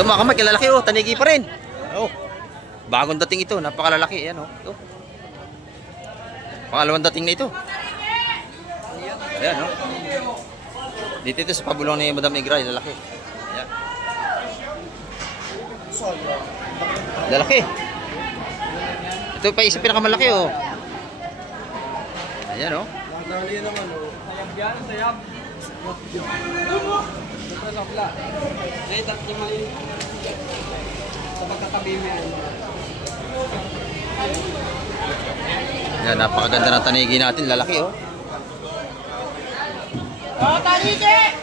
Ito mga kamay, kilalaki oh, tanigi pa rin. Oh. Bagong dating ito, napakalalaki. Ayan oh. Ito. Pangalawang dating na ito. Ayan oh. Dito ito sa pabulong ni Madam Igra, lalaki. Ayan. Lalaki. Ito pa isa pinakamalaki oh. Ayan oh. Dali naman oh. Sayab yan, sayab. Sa pagkatabi mo yan. Yan, napakaganda ng tanigi natin, lalaki oh. Oh, tanigi!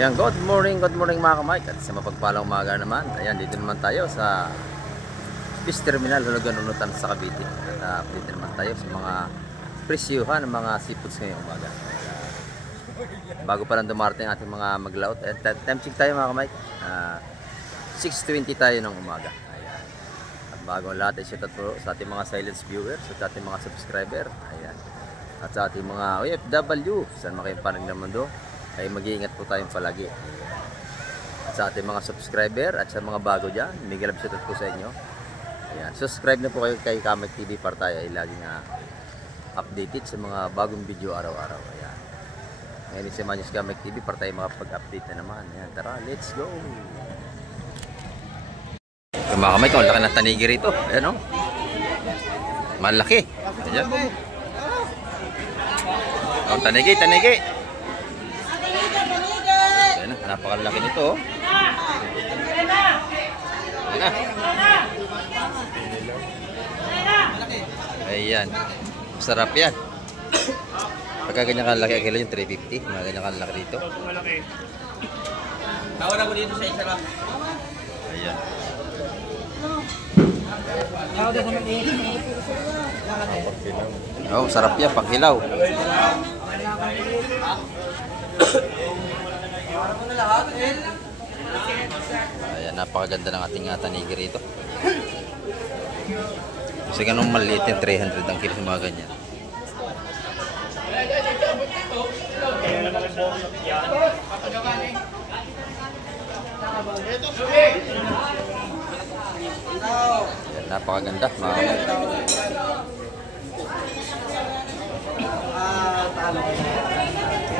Ayan, good morning mga kamay. At sa mapagpalang umaga naman, ayan, dito naman tayo sa Fish Terminal, Hulugan, Unutan sa Cavite. At dito naman tayo sa mga presyuhan ng mga seafoods ngayong umaga. Bago pa lang dumarating ating mga maglaot, time check tayo mga kamay. 6:20 tayo ng umaga. Ayan. At bago lahat ay shout out po sa ating mga silence viewers, sa ating mga subscriber. Ayan. At sa ating mga OFW, saan makayong parang naman do, ay mag-iingat po tayong palagi. At sa ating mga subscriber at sa mga bago dyan, mega love shoutout po sa inyo. Ayan, subscribe na po kayo kay Kamek TV para tayo ay laging updated sa mga bagong video araw-araw. Ayan. Ngayon si Manus Kamek TV para tayo makapag-update na naman. Ayan, tara, let's go! So, mga kamay, kung laki ng tanigi rito. Ayan o. Malaki. Ayan. Oh, tanigi. Napakalaki nito oh. Ayan. Masarap yan. Pagka ganyan kalaki ang kilo yung 350. Mga ganyan kalaki dito. Tawaran mo dito sa isa lang. Ayan. Oh, sarap yan. Panghilaw. Ayan, napakaganda ng ating tanigi rito. Kasi ganun maliit yung 300 ang kilo sa mga ganyan. Ayan, napakaganda mga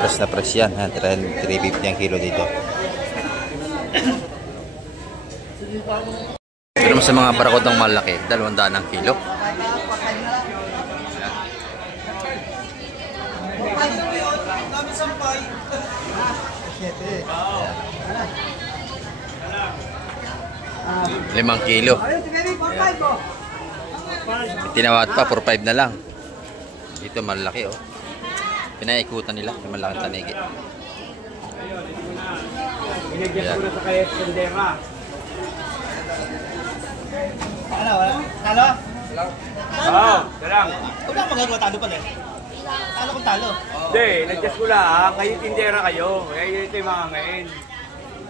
press na press yan, 350 ang kilo dito. Pero sa mga barakodang malaki, 200 ang kilo. Ayan. 5 kilo. Tinawad pa, 4-5 na lang. Dito malaki oh. Pinaikutan nila yung malaking tanigi. Binigyan ko na sa kaya sendera. Talo? Oo, talang. Huwag na magagawa talo pa rin. Talo kung talo. Hindi, nag-just ko lang. Kayo tindera kayo. Kaya ito yung mga ngayon.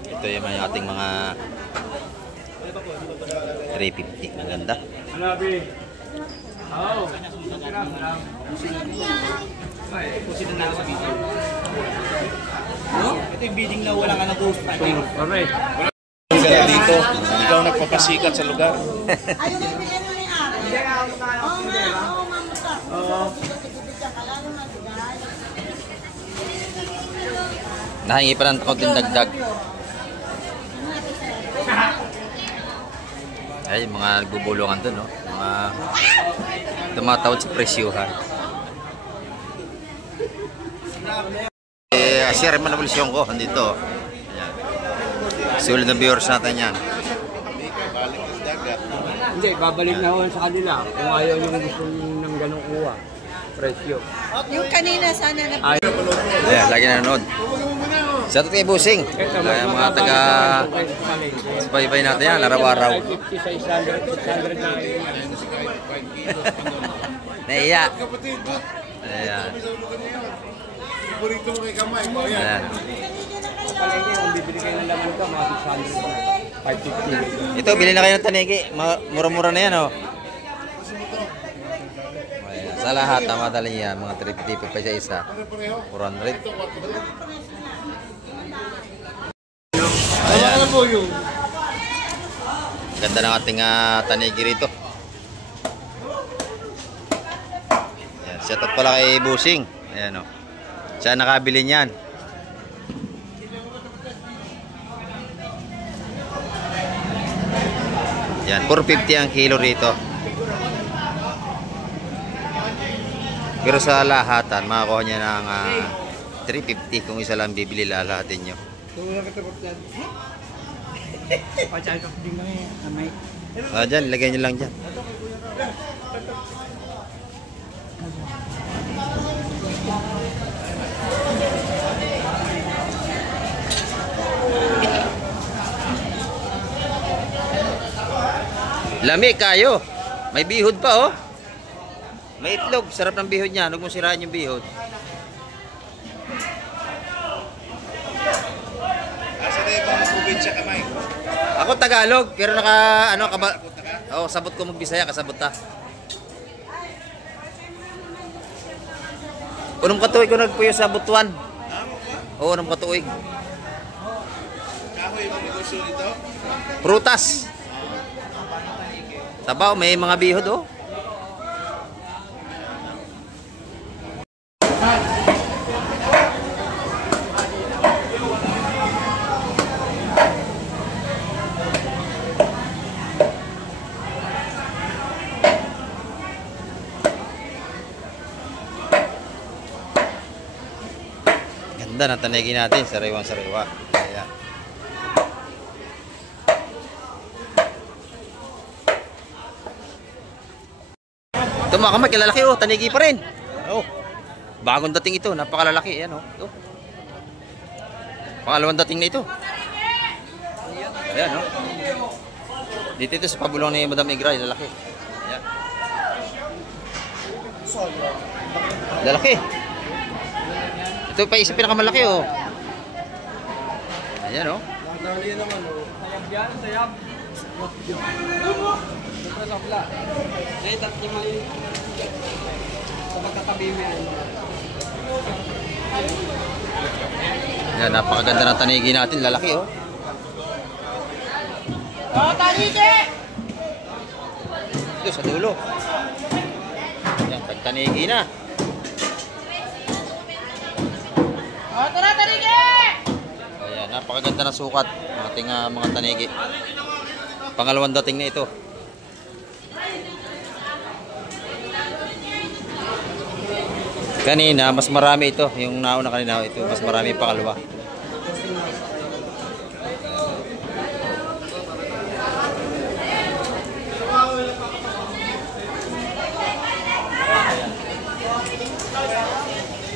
Ito yung ating mga 350. Ang ganda. Ano, Abi? Oo. Kusina na sa video. Ito yung bidding na wala ka na ghost. Correct. Dito, ikaw nagpapasikat sa lugar. Ayaw mo ibigyan mo ni Ara. Oo nga, mamuta. Nahingi pa ng kaunting dagdag. Ay, mga nagbubulungan doon, no? Mga tumatawad sa presyuhan. Share man ang volusyon ko, andito. Ayan. Sulit na viewers natin yan. Hindi, babalik na ako sa kanila. Kung ayaw yung gusto ng ganong kuha. Presyo. Yung kanina sana na... Ayan, lagi na nanood. Shout out kay Busing. Kaya mga taga subaybay natin yan, araw-araw. 550 sa 600 na Naiya. Kapatid, but. Ayan. Paborito mo kay Kamay. Ayan. Ayan. Palengke, kung bibili kayo ng laman ka, mga 600 550. Ito, bilhin na kayo ng tanigi. Mura-mura na yan, oh. Ayan. Sa lahat, madali yan. Mga 350 pa sa isa. 400. Ayan. Ganda ng ating tanigi rito. Ayan. Shout out pala kay Busing. Ayan, oh. Siya nakabili niyan. Yan, 450 ang kilo rito. Pero sa lahatan, makakuha niya ng 350 kung isa lang bibili, lalahatin nyo. Dyan, lagay nyo lang dyan. Lami kayo. May bihod pa, oh. May itlog. Sarap ng bihod niya. Huwag mong sirahan yung bihod. Asa na yung mga probinsya Kamay? Ako Tagalog, pero sabot ko magbisaya, kasabot ta. Unong katuig ko nagpuyo sa Butuan. Oo, unong katuig. Kahoy yung negosyo nito? Prutas. Tabaw, may mga bihod, oh. Ganda ng tanigi natin, sariwang-sariwa. Ayan. Ito mga kamay, kilalaki, oh, tanigi pa rin. Oh. Bagong dating ito, napakalalaki. Ayan, oh. Ito. Pangalawang dating na ito. Ayan, oh. Dito ito sa pabulong ni Madam Igra, lalaki. Ayan. Lalaki. Ito pa isa pinakamalaki, oh. Ayan, oh. Yan, napakaganda ng tanigi natin, lalaki, oh. Tanigi! Ito sa dulo. Yan, tanigi na. Tara, tanigi! Ayan, napakaganda ng sukat ng ating mga tanigi. Pangalawang dating na ito. Kanina, mas marami ito. Yung nauna kanina, ito mas marami pangalawa.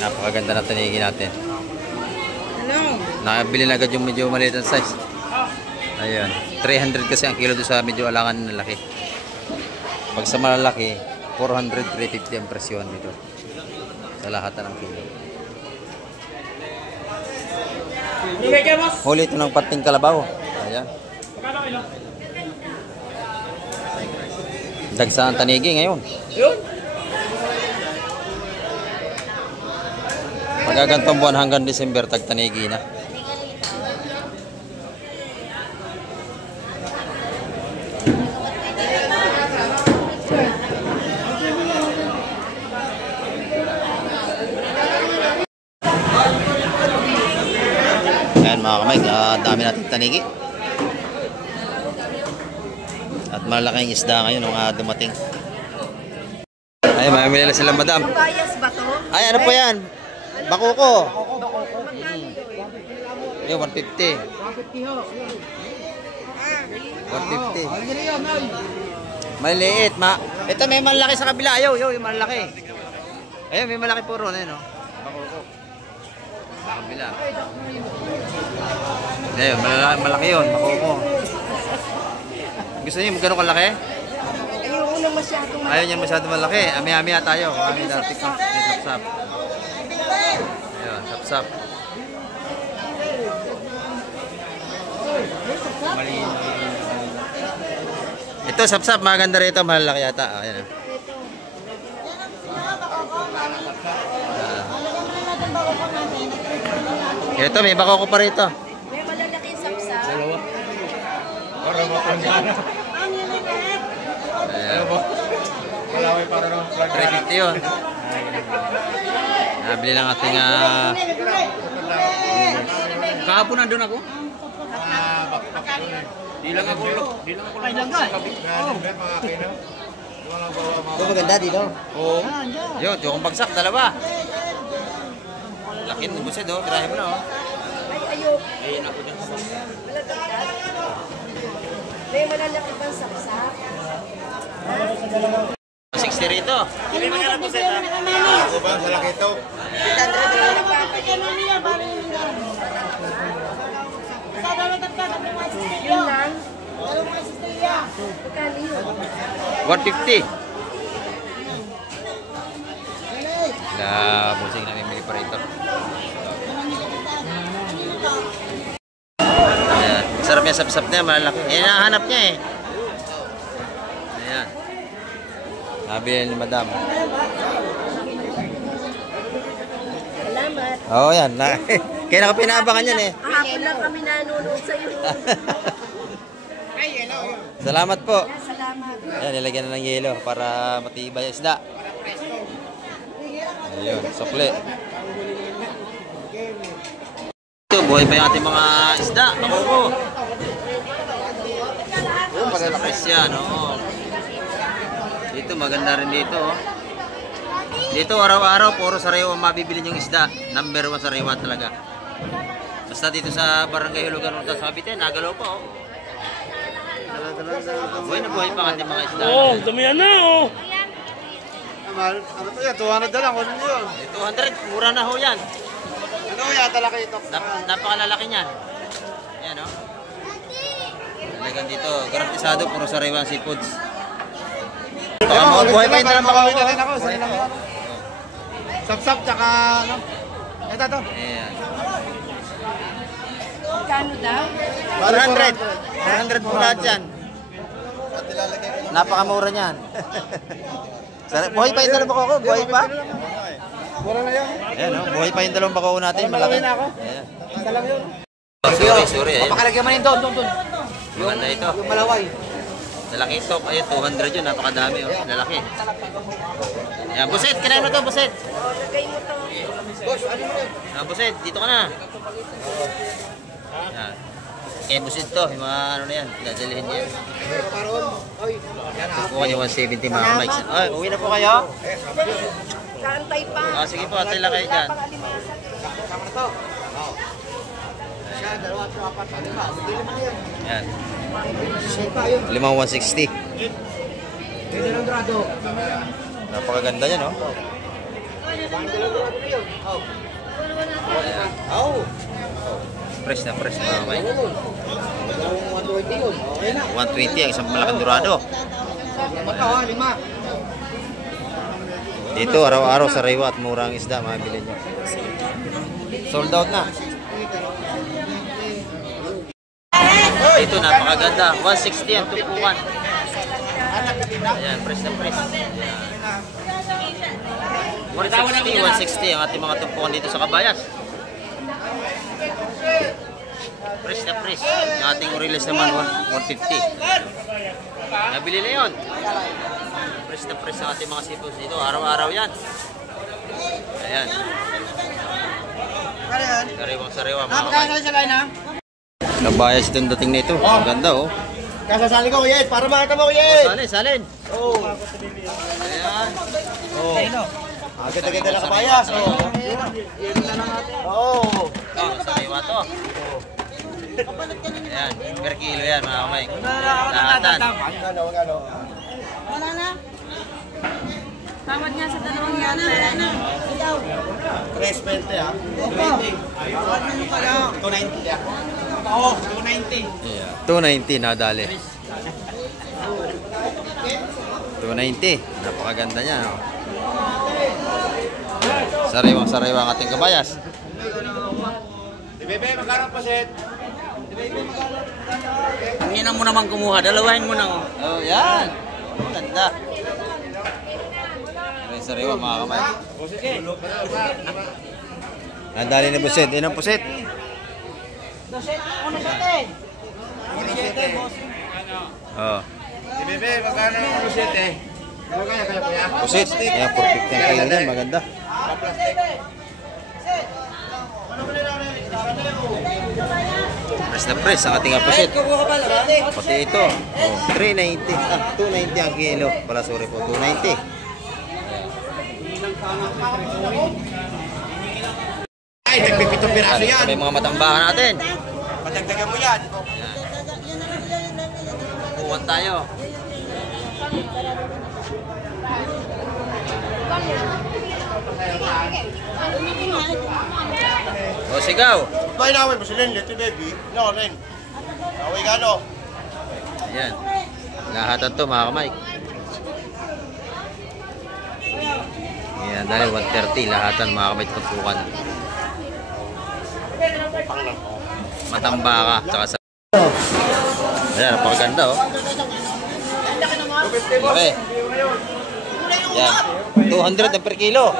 Napakaganda na tanigi natin. Nakabili na agad yung medyo maliit ang size. Ayan. 300 kasi ang kilo doon sa medyo alangan na laki. Pag sa malalaki, 400, 350 ang presyon dito. Sa lahat ng kilo. Huli ito ng pating kalabaw. Ayan. Dagsa ang tanigi ngayon. Magagantong buwan hanggang December, tagtanigi na. Ayan mga kamay, dami natin tanigi. At malaking isda ngayon nung dumating. Ay, mamili na sila madam. Bias ba to? Ay, ano po yan? Bakuko. Yung 150. 150. Maliit, ito may malaki sa kabila. Ayaw, yung malaki. Ayun, may malaki puro na yun, no? Bakuko. Sa kabila. Ayun, malaki yun, bakuko. Gusto niyo magkano kalaki? Ayoko na masyadong Ayaw niya masyado malaki. Ami-ami tayo. Ami na tikman. Sap-sap. Ayun, sap-sap. Ito, sap-sap. Maganda rito. Malalaki yata. Ayan. Ito, may bako ko pa rito. may malalaking sapsap. Ayan. 350 yun. Nabili lang ating Kahapon nandun ako. Di lang ako lang. Ito maganda dito. Oo. yun, yung bagsak, dalawa. Laki ng buset, oh. Tirahin mo na, oh. Ay, ayok. Ayun ako dyan. Malagagdag. May malalaki pang sapsap. 60 rito. Ako ba sa laki ito? Yun lang. 150. Na, busing namimili pa rito. Ayan. Sarap yung sap-sap niya, malalaki. Eh, nahanap niya eh. Ayan. Nabili ni madam. Salamat. Oo, yan. Kaya naka pinaabangan yan eh. Kahapon lang kami nanonood sa'yo. Salamat po. Salamat. Ayan, nilagyan na ng yelo para matibay ang isda. Ayun, sukli. Ito, buhay pa yung ating mga isda. Makuko. Fresh yan, oo. Dito, maganda rin dito. Oh. Dito, araw-araw, puro sariwa ang mabibili yung isda. Number 1 sariwa talaga. Basta dito sa Barangay Hulugan, sa Cavite, nagalaw pa, oh. Buhay na buhay pa ang ating mga isda. Damihan na oh. Ano to yan? 200 na lang. Ano yun? 200, mura na ho yan. Ano yan? Talaki ito. Napakalalaki niyan. Ayan, oh. Talagang dito, garantisado, puro sariwa ang seafoods. Buhay pa yung dalang Makawin bako. na rin ako. Sa'yo lang yan. Sap-sap, tsaka ano? Ito. Ayan. Kano daw? 400 po lahat yan. Napakamura niyan. Buhay pa yung dalawang bako ko, buhay pa. Wala na yan. Ayan, oh, buhay pa yung dalawang bako natin, malaki. na ako. Ayan. Isa lang yun. Sorry. Ayan. Pakalagyan mo rin doon. Maganda ito. Yung malaway. Lalaki ito. Ayan, 200 yun. Napakadami, oh. Lalaki. Ayan, Buset, kinain mo to, Buset. Lagay mo to. Buset, dito ka na. Ayan. Eh, Buset to. Yung mga ano na yan. Dadalihin niya. Kukuha niyo 170 mga mics. Ay, uwi na po kayo. Kaantay pa. Sige po, atay lang kayo dyan. Ayan. 5,160. Napakaganda niya, no? Fresh na mga mic. 120 ang isang malaking dorado. Dito, araw-araw sa Rewa at murang isda, mabili nyo. Sold out na. Dito, napakaganda. 160 ang tumpukan. Ayan, fresh na fresh. 160 ang ating mga tumpukan dito sa Cabayas. Fresh na fresh. Yung ating release naman, 150. Nabili na yun. Fresh na fresh ang ating mga seafoods dito. Araw-araw yan. Ayan. Sariwang-sariwa mga kabayan. sa line ha? Cabayas itong dating nito. Ang ganda, oh. Kasasali ko, Kuya Ed. Para makita mo, Kuya Ed. Salin. Oo. Ayan. Agad-agad na kabayas. Oo. Sariwa to. Ayan. Per kilo yan, mga kamay. Lahatan. Wala na. Tawad nga sa dalawang yan. Wala na. Ikaw. 320 ha? 290 ha? Oo, 290. Yeah. 290 nadali. 290 290. Napakaganda niya. Oh. Sariwang-sariwa ang ating kabayas. Bebe, magkano po, Seth? Ang ina mo naman kumuha, dalawahin mo na. Oh, yan. Maganda. Sariwa mga kamay. Nadali ni Buset. Yan ang Buset. Oh. Bebe, magkano po, Seth eh? Ano kaya kuya? Buset. Yan, 450 ang kilo niyan. Maganda. Press na press ang ating Buset. Pati ito. Oh, 390. 290 ang kilo. Pala, sorry po. 290. Ay, nagpipitong piraso yan. May mga matambakan natin. Patagdagan mo yan. Uwan tayo. O, sigaw. Bakit nakawin mo si Len? Leto, baby. No, Len. Away ka, no? Ayan. Lahatan to mga kamay. Ayan, dahil 130 lahatan mga kamay tumpukan. Matambaka. Tsaka sa... Ayan, napakaganda oh. Okay. Yan. 200 na per kilo.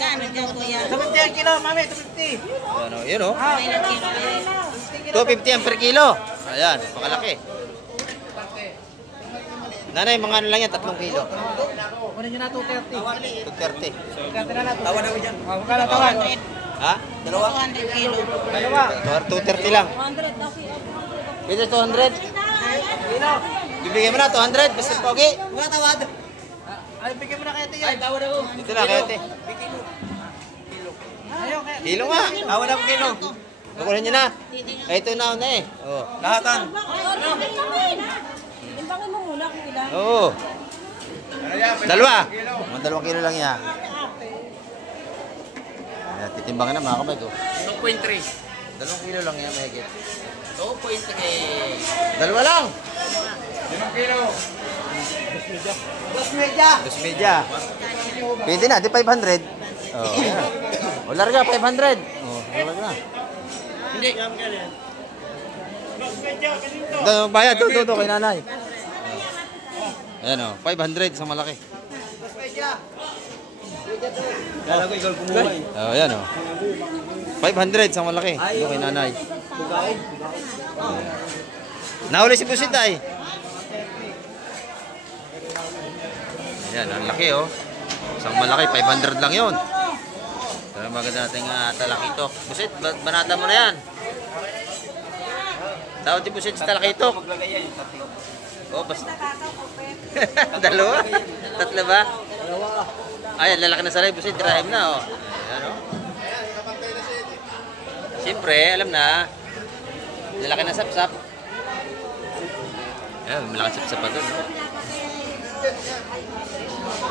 Kano dyan, kuya? 250 ang kilo, mami. 250. Ayan o, yun o. May nagkino kayo. 250 ang per kilo. Ayan, pakalaki. Nanay, mga ano lang yan, 3 kilo. Kunin nyo na 230. 230. Kante na natin. Tawan ako dyan. Magkano tawan? Ha? 200 kilo. Dalawa. 230 lang. 200 daw siya. Pwede 200? Bibigyan mo na 200, basta pogi. Mga tawad. Ay, bigyan mo na kaya tiyan. Ay, tawad ako. Dito na, kaya te. Ayaw, kaya. Kilo nga. Tawad ako kilo. Kukunin nyo na. Ay, ito na una eh. Oh. Lahatan. Imbangin mo muna kung ilan. Oo. Dalawa. Mga 2 kilo lang yan. Ayan, titimbangan na mga kabay ko. 2.3. 2 kilo lang yan, mahigit. 2.3. Dalawa lang. 5 kilo. 2 media. Pwede na, di 500. Oh, ayan. O, larga, 500. Oh, larga na. Hindi. Bayad, do, kay nanay. Ayan o, 500 sa malaki. Kala ko ikaw kumuha eh. Oh, ayan o. 500 sa malaki. Do, kay nanay. Nahuli si Busit ay. Ayan, ang laki o. Isang malaki, 500 lang yun. Pero maganda natin talakitok. Busit, banata mo na yan. Tawad si Busit sa talakitok. Oh, basta. Dalawa? Tatlo ba? Ayan, lalaki na salay. Busit, tirahin na o. Ayan o. Siyempre, alam na. Lalaki na sapsap. Ayan, malaki sapsap pa doon.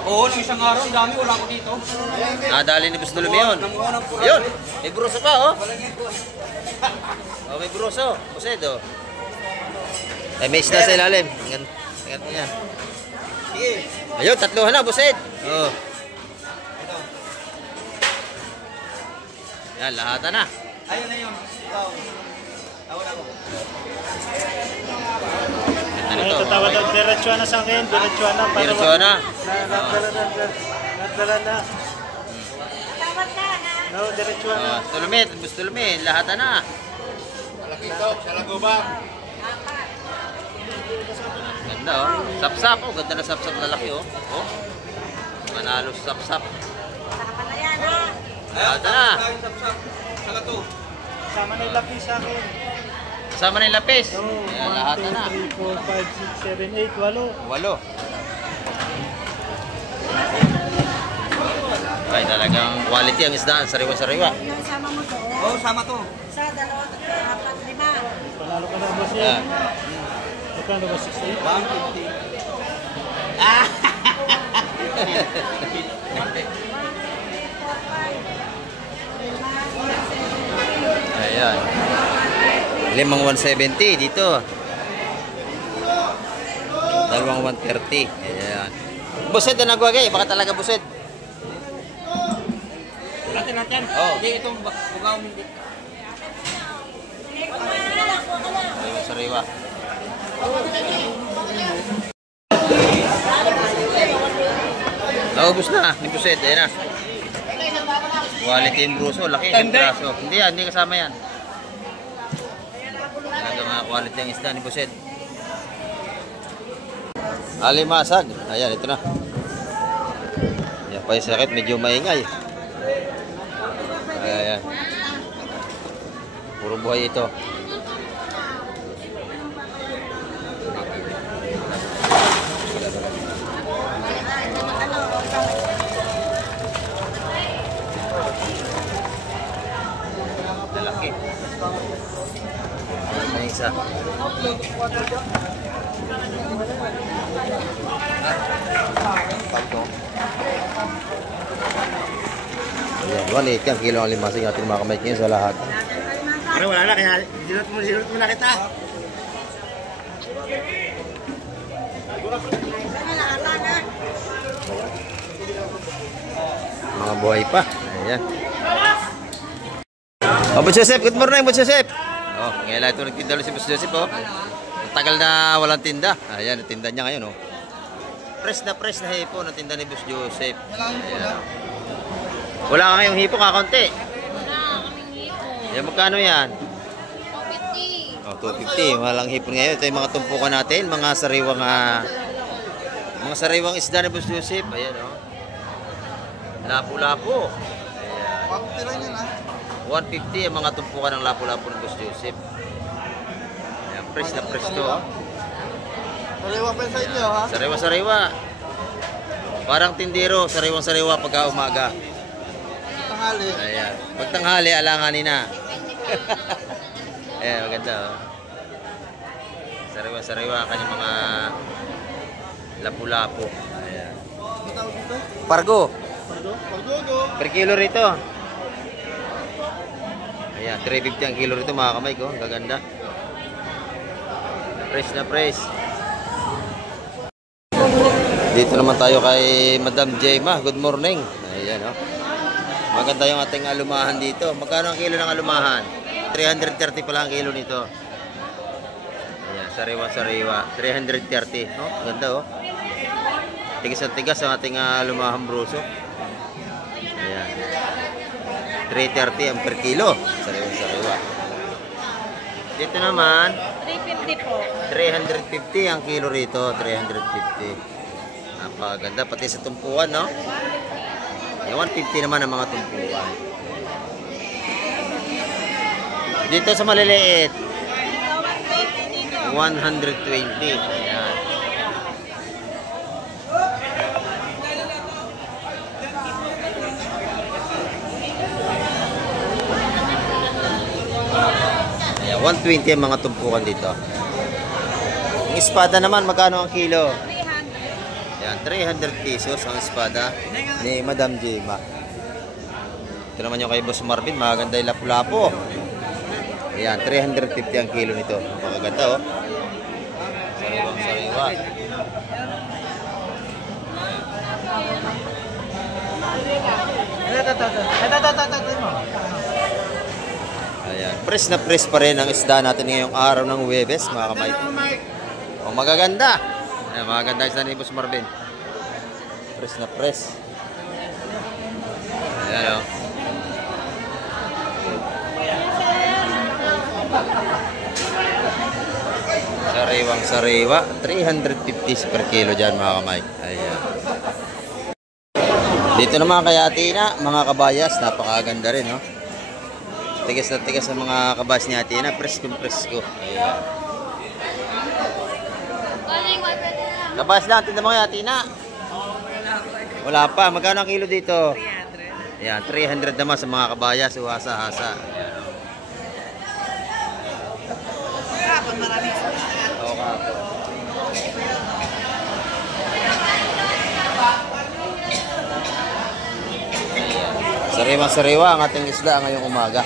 Oo, nung isang araw, ang dami, wala ko dito. Nadali ni Bus Dulumion. Ayun, may bruso pa oh. Oh, may bruso. Buset oh. Ay, may isda sa ilalim. Tingnan mo yan. Sige. Ayun, 3 na, Buset. Oh. Yan, lahatan na. Ayun na yun. Ikaw. Tawad ako. Ganda nito. Tawad daw, diretso na sa akin, diretso na. Diretso na. Nadala na. No, diretso na. Tulumit, Bus Dulumion, lahatan na. Malakitok, sa lagubang. Ganda oh. Sapsap oh, ganda na sapsap na laki oh. Oh. Manalo sa sapsap. Lahatan na. Saka to. Sama na yung laki sa akin. Kasama na yung lapis. Ayan, lahatan na. 1, 2, 3, 4, 5, 6, 7, 8, 8. Ay, talagang quality ang isdaan. Sariwa-sariwa. Sama mo to. Oo, sama to. Sa 2, 4, 5. Panalo ka na boss yan. Ayan. Magkano ba 68? 1, 2, 3, 4, 5. Ayan. Limang 170 dito. Dalawang 130. Ayan. Buset na nagwagay, baka talaga buset. Natin. Oh. Hindi, itong bugaw hindi. Sariwa. Naubos na, ni buset, ayun na. Quality yung bruso, laki yung braso. Hindi kasama yan. Talaga mga quality ang isda ni buset. Alimasag. Ayan, ito na. Yan pa yung sakit, medyo maingay. Ayan. Puro buhay ito. Lalaki. May isa. Ayan, walit yung kilo ang limasing ating mga kamay ngayon sa lahat. Pero wala na, kaya sinunod mo na kita. Mga buhay pa. Ayan. Oh, Boss Joseph, good morning, Boss Joseph. Oh, ngayon lang ito nagtinda ulit si Boss Joseph, oh. Ang tagal na walang tinda. Ayan, tinda niya ngayon, oh. Press na hipo ng tinda ni Boss Joseph. Ayan. Wala ka ngayong hipo, kakaunti. Wala kaming hipo. Ayan, magkano yan? 250. Oh, 250. Walang hipon ngayon. Ito yung mga tumpukan natin, mga sariwang isda ni Boss Joseph. Ayan, oh. Lapu-lapu. Ayan. 150 lang yan, ha? 150 ang mga tumpukan ng lapu-lapu ni Boss Joseph. Ayan, fresh na fresh to. Oh. Sariwa pa sa inyo, ha? Sariwa-sariwa. Parang tindero, sariwang-sariwa pagka umaga. Tanghali. Ayan. Pag tanghali, alanganin na. Ayan, maganda, oh. Sariwa-sariwa kanyang mga lapu-lapu. Ayan. Ano tawag dito? Pargo. Pagdugo. Per kilo rito. Ayan, 350 ang kilo rito mga kamay ko. Gaganda. Fresh na fresh. Dito naman tayo kay Madam Jema. Good morning. Ayan, oh. Maganda yung ating alumahan dito. Magkano ang kilo ng alumahan? 330 pala ang kilo nito. Ayan, sariwa-sariwa. 330. Oh, ganda, oh. Tigas at tigas ang ating alumahan bruso. Ayan. 330 ang per kilo. Sariwa-sariwa. Dito naman, 350 po. 350 ang kilo rito. 350. Napakaganda. Pati sa tumpuan, no? Yung 150 naman ang mga tumpuan. Dito sa maliliit, 120. Ayan. Ayan, 120 ang mga tumpukan dito. Ang espada naman, magkano ang kilo? 300. Ayan, 300 pesos ang espada ni Madam Jema. Ito naman yung kay Boss Marvin, maganda yung lapu-lapu. Ayan, 350 ang kilo nito. Magaganda, oh. Sariwang-sariwa. Ayan, press na press pa rin ang isda natin ngayong araw ng Huwebes, mga kamay. Oh, magaganda. Ayan, magaganda isda ni Boss Marvin. Press na press. Ayan, oh. Sariwang-sariwa. 350 per kilo dyan, mga kamay. Ayan. Dito naman kay Atina, mga kabayas, napakaganda rin, no? Tigas na tigas ang mga kabayas ni Atina, presko-presko. Ayan. Kabayas lang, tinda mo kay Atina. Wala pa, magkano ang kilo dito? 300. Ayan, 300 naman sa mga kabayas, uhasa-hasa. Ayan. Oo nga po. Sariwa-sariwa ang ating isda ngayong umaga.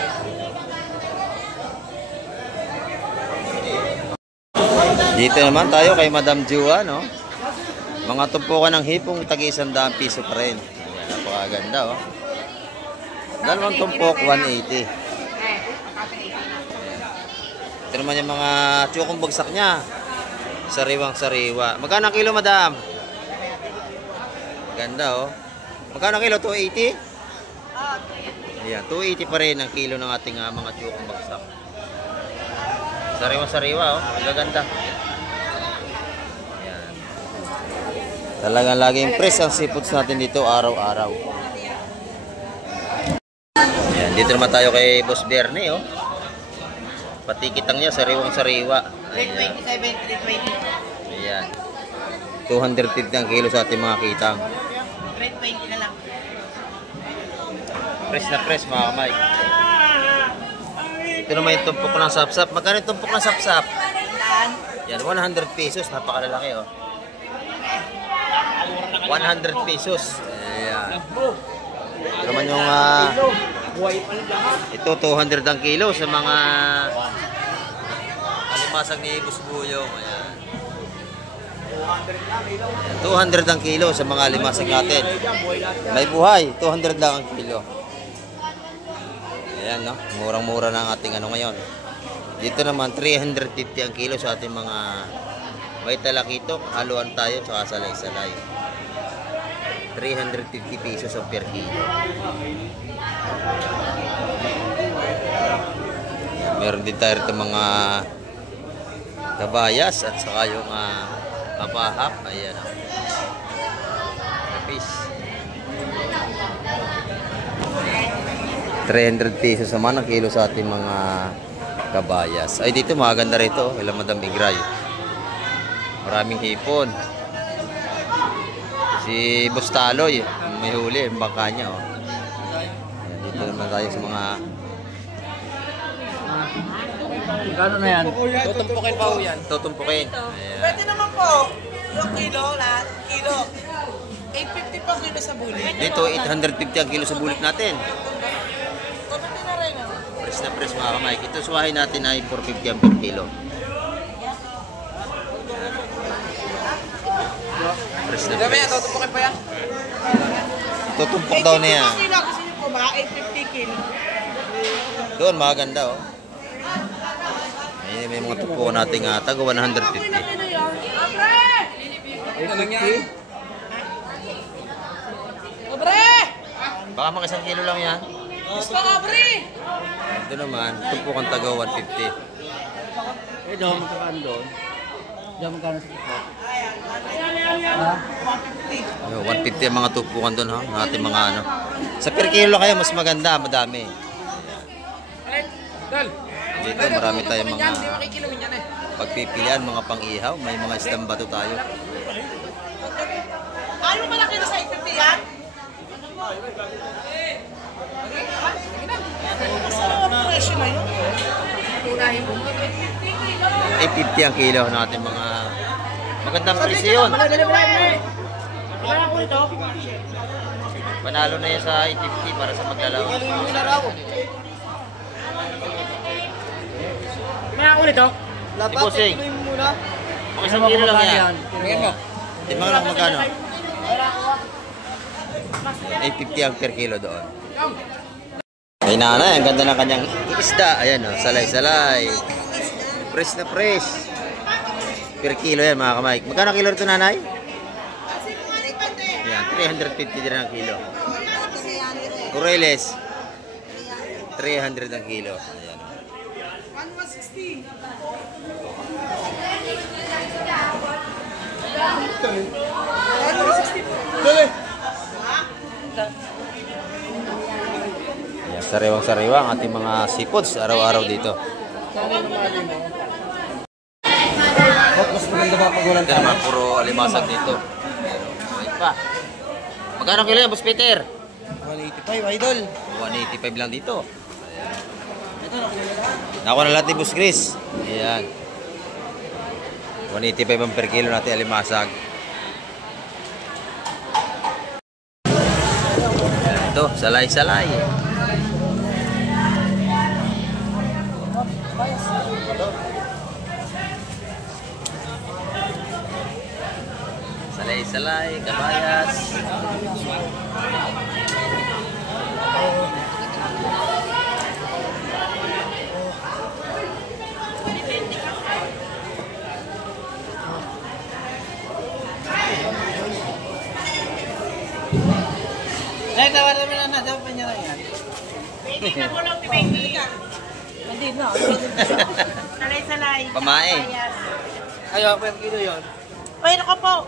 Dito naman tayo kay Madam Jua, no? Mga tumpukan ng hipong tag-100 piso pa rin. Ayan, napakaganda oh. Dalawang tumpok, 180. Ito naman yung mga tsukong bagsak niya. Sariwang sariwa. Magkano ang kilo, madam? Ganda oh. Magkano ang kilo? 280? Ayan, 280 pa rin ang kilo ng ating mga tsukong bagsak. Sariwang sariwa oh. Magaganda. Ayan. Talagang laging fresh ang seafoods natin dito araw-araw. Ayan, dito naman tayo kay Boss Bernie oh. Pati kitang niya sariwang sariwa. 320, Ayan. 250 ang kilo sa ating mga kitang. 320 na lang. Fresh na fresh mga kamay. Ito naman yung tumpok ng sapsap. Magkano yung tumpok ng sapsap? Yan, 100 pesos. Napakalalaki oh. 100 pesos. Ayan. Ito naman yung ito 200 ang kilo sa mga alimasag ni Busbuyong. Ayan. 200 ang kilo sa mga alimasag natin. May buhay, 200 lang ang kilo. Ayan no, murang-mura na ang ating ano ngayon. Dito naman 350 ang kilo sa ating mga may talakitok, haluan tayo tsaka salay-salay. 350 pesos ang per kilo. Meron din tayo rito mga kabayas at saka yung kapahap. Ayan o. Kapis. 300 pesos naman ang kilo sa ating mga kabayas. Ay dito maganda rito. Ilang Madam Igray. Maraming hipon. Si Boss Taloy, may huli, ang bangka niya. Oh. Ayan, dito naman tayo sa mga... Magkano na yan? Tutumpukin pa ho yan. Tutumpukin. Ayan. Pwede naman po. Yung kilo, lahat. Kilo. 850 pa kilo sa bulit. Dito, 850 ang kilo sa bulik natin. Pwede na rin. Press na press mga kamay. Ito suwahin natin ay 450 ang per kilo. Press na press. Tutupukin pa yan. Tutumpok daw na yan. 850 kilo. Gusto niyo po ba? 850 kilo. Doon, maganda oh. May mga tupo nating tago 150. Obre! Baka mga 1 kilo lang yan. Gusto obre! Ito naman, tupukan taga 150. Eh, daw magkakaan doon. Daw magkano sa ito. Yo, 150 ang mga tupukan doon ha, ng ating mga ano. Sa per kilo kayo mas maganda, madami. Dito marami tayong mga pagpipilian, mga pang-ihaw, may mga isdang bato tayo. Ano malaki na sa 850 yan? Masarap ang presyo na yun. 850 ang kilo ng ating mga magandang presyo yun. Panalo na yan sa 850 para sa maglalaro. Kaya ako nito? Si Bossing. Mga 1 kilo lang yan. Timang lang magkano? 850 ang per kilo doon. Ay nanay, ang ganda ng kanyang isda. Ayan o, salay-salay. Fresh na fresh. Per kilo yan mga kamay. Magkano kilo rito nanay? Ayan, 350 din ang kilo. Kureles. 300 ang kilo. Ayan o. 160. Ayan, sariwang-sariwa ang ating mga seafoods araw-araw dito. Mas maganda ba pag walang Ito naman, puro alimasag dito. May pa. Magkano kilo yan, Boss Peter? 185, idol. 185 lang dito. Nakuha na lahat ni Boss Chris. Ayan. 185 ang per kilo natin alimasag. Ito, salay-salay. salay, kabayas. Ay, tawaran mo na. Dapat niya na yan. Baby ka mo lang, baby ka. Hindi na. Salay-salay. Pamae. Ayaw, per kilo yun. Ay, naku po.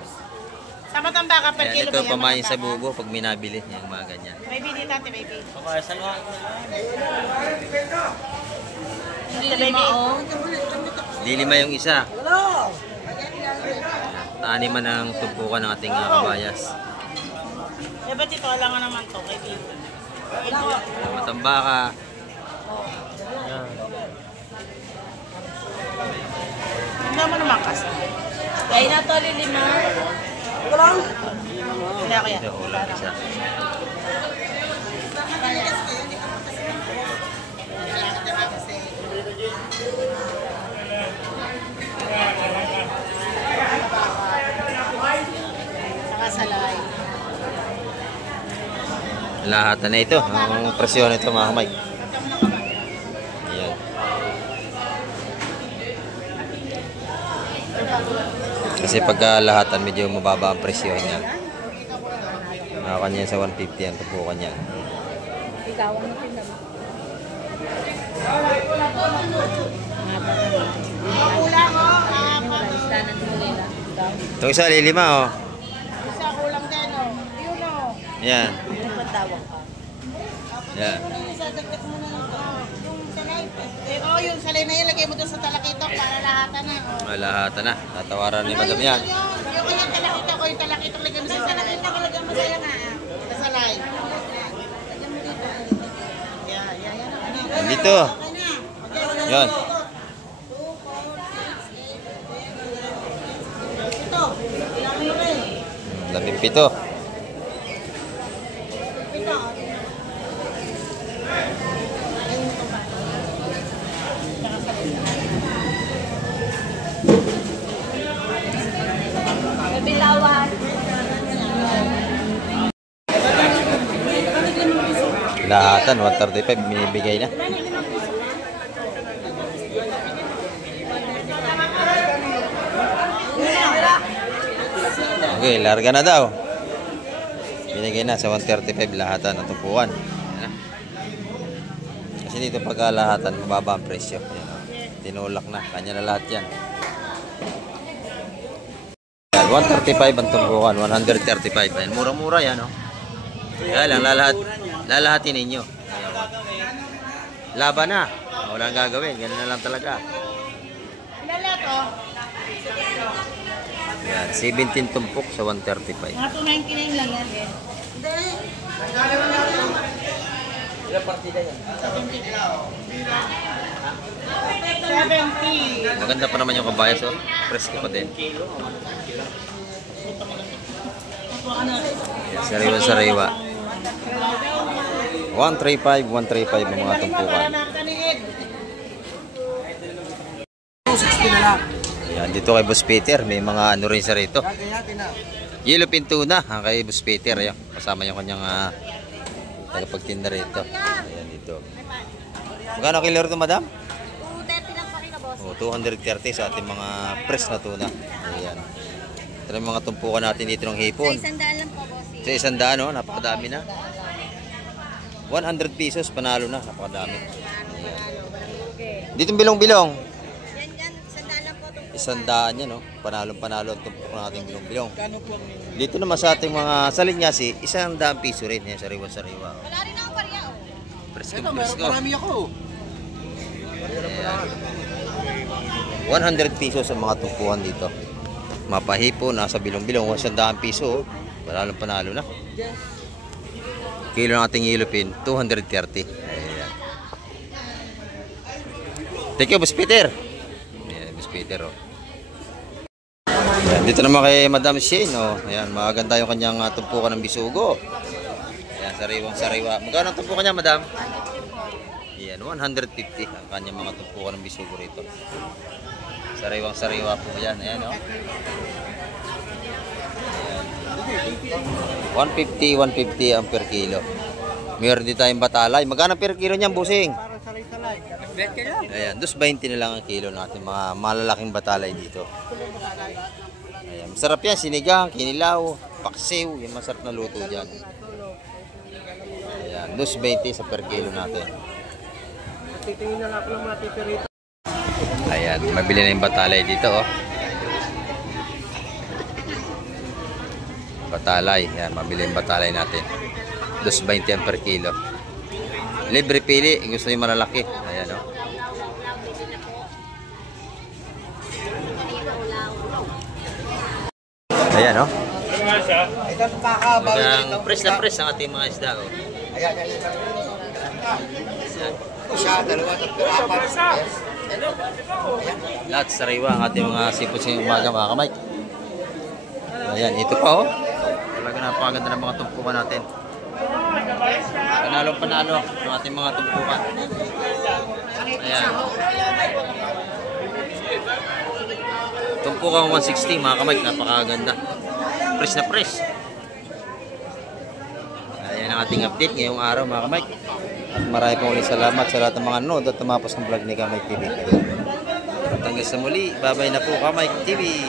Sa Matambaka, per Yan, kilo ito ba yan? pamain sa Matambaka? bubo pag minabili niya yung mga ganyan. Baby, dito ate, baby. Hindi lima oh. Di lima yung isa. Taaniman ng tumpukan ng ating kabayas. Eh, ba't ito? Alangan naman to, kay baby. Ito. Matambaka. Hindi mo naman kasi. Kaya na to, lilima. Hindi ako yan. Ito ulam isa. Saka salay. Lahat na ito. Ang presyon nito mga kamay. Ayan. Kasi pagka lahatan medyo mababa ang presyon niya. Kanya sa 150 ang tupukan niya. Ikaw ang natin Kulang, oh. Istanan mo nila. Itong isa lilima oh. Isa kulang din, oh. Yun, oh. Yan. Nagpatawag ka. Yan. Isa, dagdag mo na lang. Yung salay. Oh, yung salay na yun, lagay mo doon sa talakitok para lahatan na. Oh. Lahatan na. Tatawaran ni madam yan. Yung kanyang talakitok, yung talakitok, lagay mo sa talakitok, lagay mo sa'yo na. Sa salay. Lagyan mo dito. Yan. Dito. Yan. Ito, ilang mo rin. 17. Ito. Bilawan. Lahatan 135 binibigay na. Okay, larga na daw. Binigay na sa 135 lahatan ng tumpuan. Yan. Kasi dito pagka lahatan, mababa ang presyo. Yan, oh. Tinulak na. Kanya na lahat yan. 135 ang tumpukan, 135. Ayan, mura-mura yan, oh. Kaya lang, lalahatin ninyo. Ayan, oh. Laban na. Walang gagawin. Ganun na lang talaga. Lalat, oh. Yan, 17 tumpok sa 135. Mga 299 lang yan. Ilang partida yan? 70. Maganda pa naman yung kabayas, oh. Presko pa din. Sariwa-sariwa. 135 ang mga tumpukan. Yan, dito kay Boss Peter, may mga ano rin sa rito. Yellow Pintuna, kay Boss Peter. Ayan, kasama yung kanyang tagapagtinda rito. Ayan, dito. Magkano kilo rito, madam? 230 lang pa kilo, boss. Oh, 230 sa ating mga press na tuna. Ayan. Ito yung mga tumpukan natin dito ng hipon. Sa 100 lang po, boss. Sa 100, no? Napakadami na. 100 pesos, panalo na. Napakadami. Ayan. Dito yung bilong-bilong. Yan, 100 lang po itong 100 yan, no? Panalong-panalo ang tumpok ng ating bilong-bilong. Dito naman sa ating mga salinyasi, 100 piso rin. Yan, sariwa-sariwa. Wala rin akong parya, oh. Presko, Ito, presko. marami ako. Ayan. 100 pesos ang mga tumpuhan dito. Mapahipo, nasa bilong-bilong, 100 piso. Panalong-panalo na. Kilo ng ating ilupin, 230. Ayan. Thank you, Boss Peter. Ayan, Boss Peter, oh. Ayan, dito naman kay Madam Shane, oh. Ayan, maganda yung kanyang tumpukan ng bisugo. Ayan, sariwang-sariwa. Magkano ang tumpukan niya, Madam? Ayan, 150 ang kanyang mga tumpukan ng bisugo rito. Sariwang-sariwa po yan. Ayan, oh. Ayan. 150 ang per kilo. Meron din tayong batalay. Magkano per kilo niyan, busing? Ayan, 2.20 na lang ang kilo natin mga malalaking batalay dito. Ayan, masarap yan, sinigang, kinilaw, paksiw, yung masarap na luto dyan. Ayan, 2.20 sa per kilo natin. Ayan, mabili na yung batalay dito, oh. Batalay, ayan, mabili yung batalay natin. 2.20 yan per kilo. Libre pili, gusto niyo malalaki. Ayan, oh. Ayan, oh. Hanggang press na press ang ating mga isda, oh. Ayan. Lahat sariwa ang ating mga sipot sa umaga, mga kamay. Ayan, ito pa, oh. Talaga napakaganda ng mga tumpukan natin. Panalo ng ating mga tumpukan. Ayan. Tumpukan 160, mga kamay, napakaganda. Press na press. Ayan ang ating update ngayong araw, mga kamay. At marami pong ulit salamat sa lahat ng mga nanood at tumapos ng vlog ni Kamay TV. At hanggang sa muli, babay na po Kamay TV.